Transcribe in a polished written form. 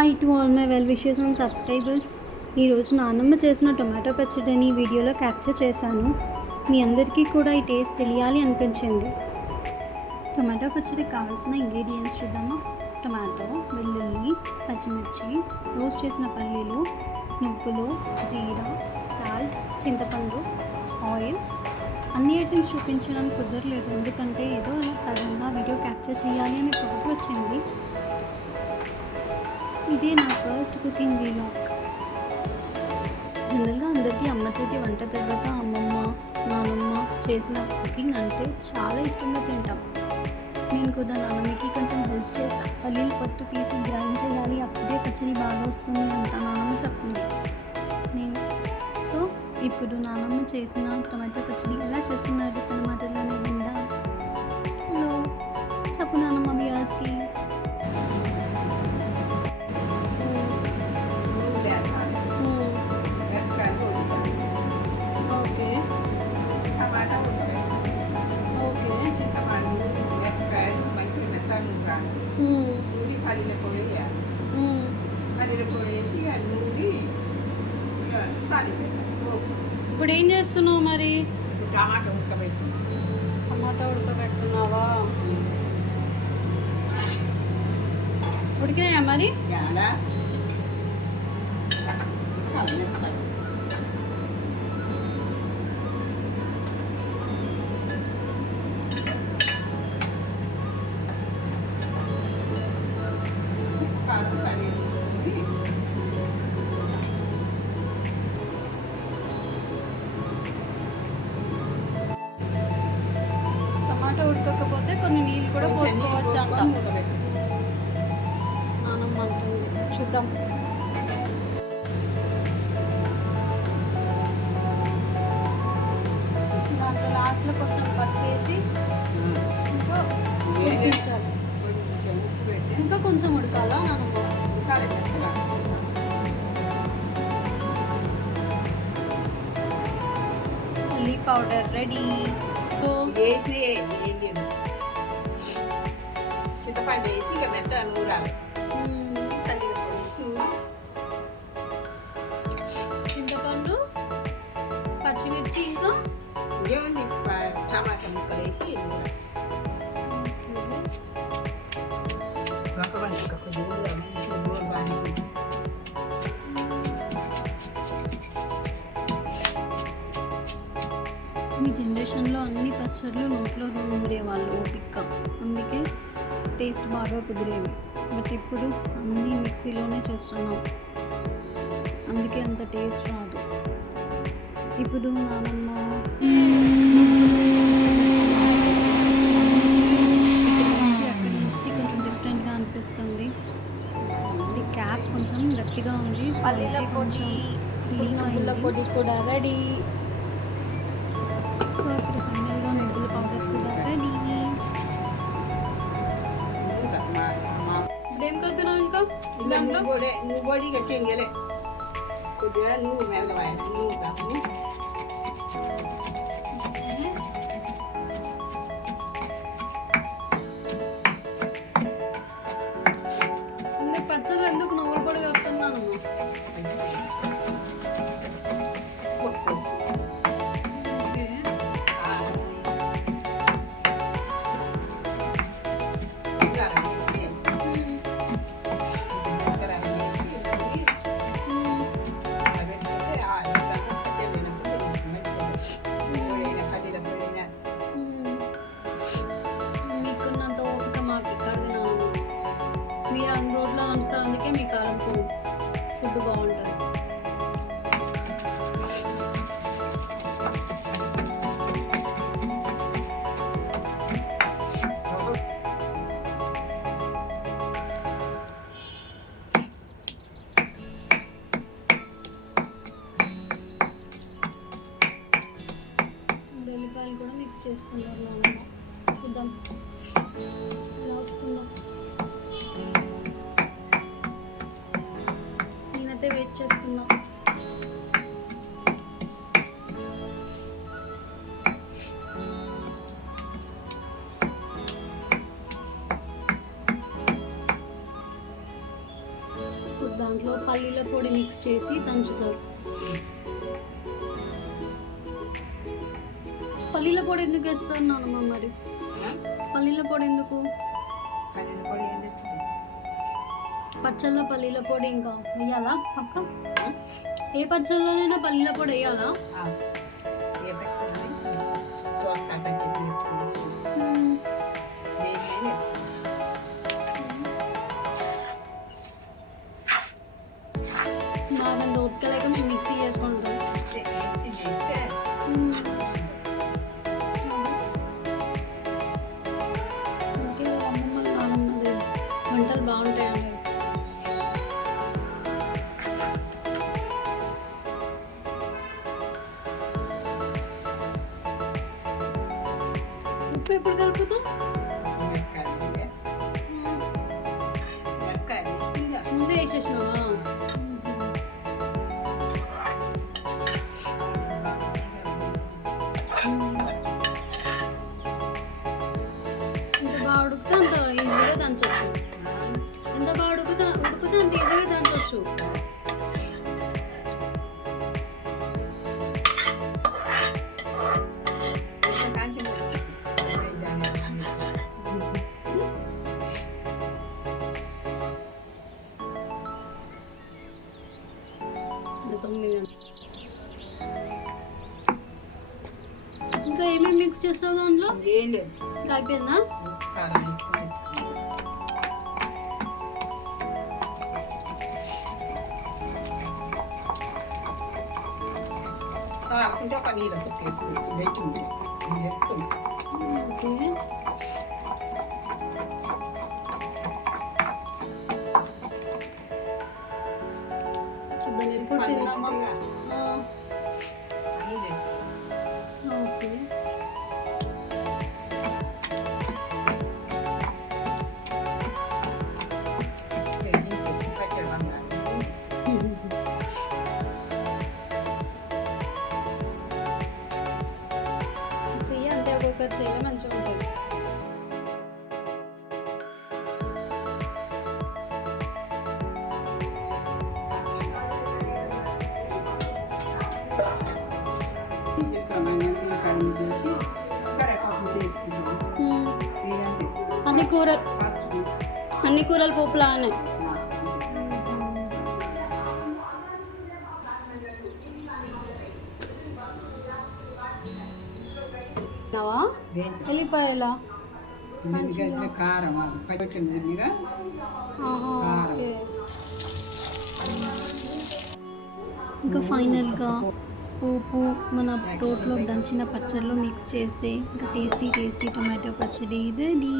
Hi to all my well wishes and subscribers. ఈరోజు నాన్నమ్మ చేసిన టొమాటో పచ్చడిని వీడియోలో క్యాప్చర్ చేశాను. మీ అందరికీ కూడా ఈ టేస్ట్ తెలియాలి అనిపించింది. టొమాటో పచ్చడికి కావాల్సిన ఇంగ్రీడియంట్స్ చూద్దామా. టొమాటో, వెల్లుల్లి, పచ్చిమిర్చి, రోస్ట్ చేసిన పల్లీలు, నువ్వులు, జీరా, సాల్ట్, చింతపండు, ఆయిల్. అన్ని ఐటమ్స్ చూపించడానికి కుదరలేదు, ఎందుకంటే ఏదో సడన్గా వీడియో క్యాప్చర్ చేయాలి అని థాట్ వచ్చింది. ఇదే నా ఫస్ట్ కుకింగ్ వీలాగ్. జనరల్గా అందరికీ అమ్మ చేతి వంట తర్వాత అమ్మమ్మ, నానమ్మ చేసిన కుకింగ్ అంటే చాలా ఇష్టంగా తింటాం. నేను కూడా నానమ్మకి కొంచెం హెల్ప్ చేశాను. పల్లీలు పట్టు తీసి గ్రైండ్ చేయాలి, అప్పుడే పచ్చడి బాగా వస్తుంది అంట నానమ్మ చెప్పింది. ఇప్పుడు నానమ్మ చేసిన టొమాటో పచ్చడి ఎలా చేస్తున్నారు తన మాటల్లోనే విందా. హలో చెప్పు నానమ్మ వ్యూవర్స్కి. ఇప్పుడు ఏం చేస్తున్నావు మరి? టమాటా ఉడకబెడుతున్నావా? ఉడికినాయా మరి? టమాటా ఉడకకపోతే కొన్ని నీళ్ళు కూడా పోసుకోవచ్చు అంట నానమ్మ అంటుంది. చూద్దాం. దాంట్లో లాస్ట్లో కొంచెం పసుపు వేసి ఇంకా ఉడికించాలి. ఇంకా కొంచెం ఉడకాలా నానమ్మ? ఉల్లి పౌడర్ రెడీ. వేసి చింతపండు వేసి ఇక మెత్త నూరాలి. చింతపండు, పచ్చిమిర్చి, ఇంకా ఇంకేముంది టమాటా ముక్కలు వేసి నూరాలి. ఈ జనరేషన్లో అన్ని పచ్చళ్ళు నోట్లో నూరేవాళ్ళు ఓపిక, అందుకే టేస్ట్ బాగా కుదిరేవి. బట్ ఇప్పుడు అన్నీ మిక్సీలోనే చేస్తున్నాం, అందుకే అంత టేస్ట్ రాదు. ఇప్పుడు నానమ్మ అక్కడ మిక్సీ కొంచెం డిఫరెంట్గా అనిపిస్తుంది. ఈ క్యాప్ కొంచెం గట్టిగా ఉంది. పల్లీల పొడి, నువ్వుల పొడి కూడా రెడీ. సో ఇప్పుడు ఫైనల్గా నువ్వుల పౌడర్ కూడా రెడీ. ఇప్పుడు ఏం కలిపినావు ఇంకా? నువ్వు పొడి ఇక శనగలే కొద్దిగా నువ్వు మెల్లవాయి నువ్వు కాదు. పచ్చళ్ళు ఎందుకు నువ్వుల పొడి కలుపుతున్నాను? మీకున్నంత ఓపిక మాకు ఇక్కడ తినాలి. మీరు అన్ని రోడ్లో నంచుతారు, అందుకే మీ కారంకు ఫుడ్ బాగుంటుంది. వెల్లిపాయలు కూడా మిక్స్ చేస్తున్నారు నాన్న. చూద్దాం ఎలా వస్తుందో. నేనైతే వెయిట్ చేస్తున్నా. దాంట్లో పల్లీల పొడి మిక్స్ చేసి దంచుతారు. పల్లీల పొడి ఎందుకు వేస్తారు నానమ్మ మరి? పల్లీల పొడి ఎందుకు? పల్లీల పొడి ఏం తెచ్చింది? పచ్చళ్ళలో పల్లీల పొడి ఇంకా వేయాలా పక్క? ఏ పచ్చళ్ళలోనైనా పల్లీల పొడి వేయాలా? ఏ పచ్చడి తోస్తా పచ్చడి వేసుకోవచ్చు, దేనికైనా వేసుకోవచ్చు. బాగా ఓపికలేక మేము మిక్సీ చేసుకుంటాం. మిక్సీ చేస్తే అందుకే అమ్మమ్మ నాన్నమ్మది వంటలు బాగుంటాయండి. ఉప్పు ఎప్పుడు కలుపుతాం? మిరపకాయ వేస్తే ఇక ముందే వేసేసినావా? ఎంత బాగా ఉడికితే అంత ఈజీగా దంచవచ్చు. ఎంత బాగా ఉడికితే అంత ఈజీగా దంచవచ్చు. కాంచి ఇంకా 9 గంటలు. ఇంకా ఏమేమి మిక్స్ చేస్తావు దాంట్లో? ఏం లేదు, ఇంకా అయిపోయిందా? కారం వేసుకొని సాకుంటే ఒక నీళ్ళు అసలు వేసుకోవచ్చు. వెయిటింగ్ ఎక్కువ ఓకే. చూద్దాం ఎప్పుడు తిందామా? నీళ్ళు వేసుకోవచ్చు. ఓకే. పచ్చడి బంగారు చెయ్యి అంతే, ఒక్కొక్కరు చేయలే మంచిగా ఉంటుంది. కడిగి చేసి కరేపాకు చేసుకుంటాం. ఇదంతే అన్ని కూరలు పసుపు అన్ని కూరలు పోపులానే. వెళ్ళిపోయేలా కారం పట్టిందిగా ఓకే. ఇంకా ఫైనల్గా ఉప్పు మన రోట్లో దంచిన పచ్చడిలో మిక్స్ చేస్తే ఇంకా టేస్టీ టొమాటో పచ్చడి రెడీ.